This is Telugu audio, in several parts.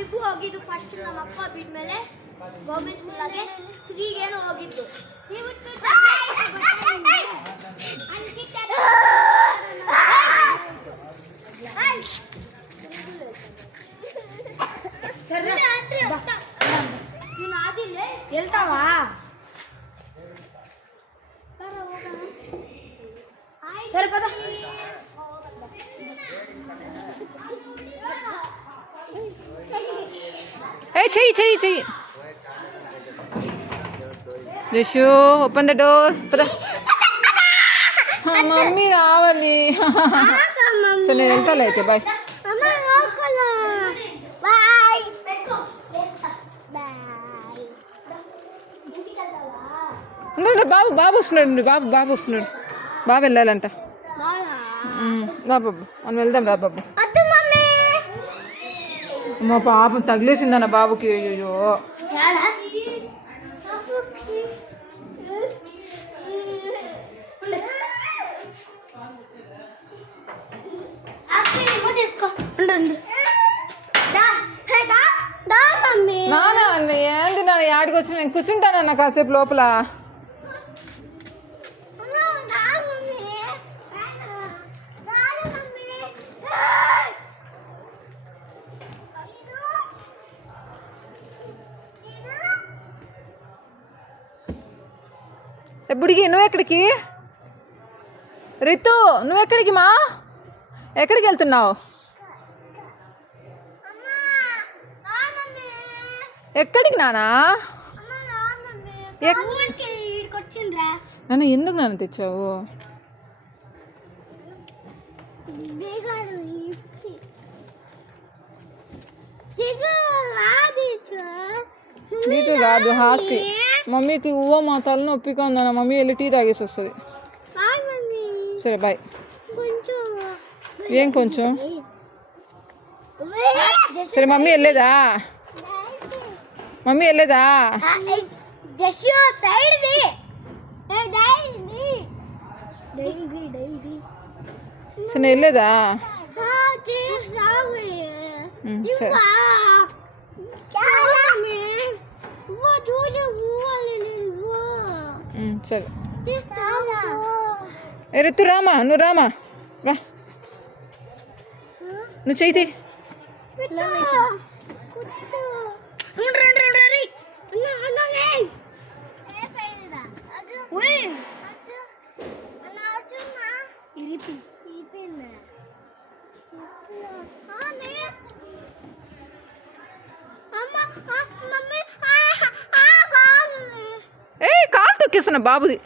ಅವಿಗೂ ಹೋಗಿದ್ದು ಫಸ್ಟ್ ನಮ್ಮ ಅಪ್ಪ ಬಿಟ್ಟ ಮೇಲೆ ಗೌರ್ಮೆಂಟ್ ಸ್ಕೂಲಾಗೆ ಫ್ರೀಗೇನು ಹೋಗಿದ್ದು వెళ్తావా సరే పద చెయ్యి జషు ఓపెన్ ద డోర్ పద మమ్మీ రావాలి సో నేను వెళ్తాలే అయితే బాయ్ బాబు వస్తున్నాడు బాబు వస్తున్నాడు బాబు వెళ్ళాలంట రా బాబు మనం వెళ్దాం రా బాబు మా పాపం తగిలేసిందన్న బాబుకి అయ్యో నానా ఏంది నా యాడికి వచ్చి నేను కూర్చుంటానన్న కాసేపు లోపల ఎప్పుడికి నువ్వెక్కడికి రితు నువ్వెక్కడికి మా ఎక్కడికి వెళ్తున్నావు ఎక్కడికి నానా నాన్న ఎందుకు నాన్న తెచ్చావు నీకు కాదు హాసి మమ్మీకి ఉవ్వ మా తలనొప్పిగా ఉందన్న మమ్మీ వెళ్ళి టీ తాగేసి వస్తుంది సరే బాయ్ ఏం కొంచెం సరే మమ్మీ వెళ్ళేదా సరే వెళ్ళేదా సరే సరే రితు రామా నువ్వు రామా రా నువ్వు చేయి కాలు తొక్కేస్తున్నా బాబుది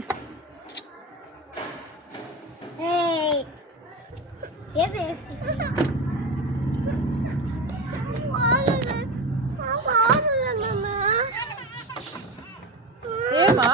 ఏమా